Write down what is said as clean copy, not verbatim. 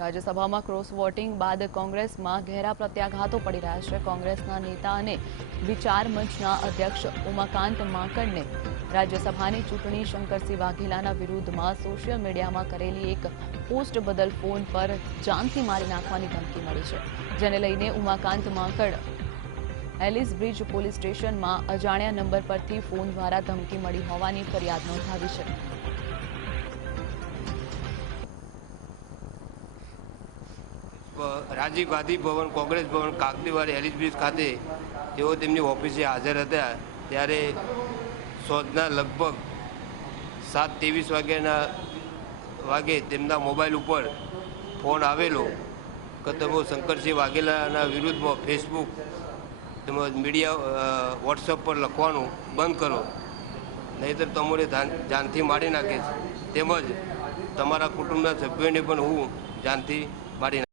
રાજ્યસભામાં cross voting બાદ કોંગ્રેસમાં ઘેરા પ્રત્યાઘાતો પડી રહ્યા છે। કોંગ્રેસના નેતા અને વિચાર મંચના અધ્યક્ષ ઉમાકાંત માંકડને રાજ્યસભાની ચૂંટણી શંકરસિંહ વાઘેલાના વિરુદ્ધમાં સોશિયલ મીડિયામાં કરેલી એક પોસ્ટ બદલ ફોન પર જાનથી મારી નાખવાની ધમકી મળી છે, જેને લઈને ઉમાકાંત માંકડ એલિસ બ્રિજ પોલીસ સ્ટેશનમાં અજાણ્યા નંબર પરથી ફોન દ્વારા ધમકી મળી હોવાની ફરિયાદ નોંધાવી છે। રાજીવ ગાંધી ભવન કોંગ્રેસ ભવન કાકડીવાડી એલિસ બ્રિજ ખાતે તેઓ તેમની ઓફિસે હાજર હતા ત્યારે સાંજના લગભગ 7:23 વાગે તેમના મોબાઈલ ઉપર ફોન આવેલો કે તમે શંકરસિંહ વાઘેલાના વિરુદ્ધમાં ફેસબુક તેમજ મીડિયા વોટ્સઅપ પર લખવાનું બંધ કરો, નહીંતર તમારે જાનથી મારી નાખીશ, તેમજ તમારા કુટુંબના સભ્યોને પણ હું જાનથી મારી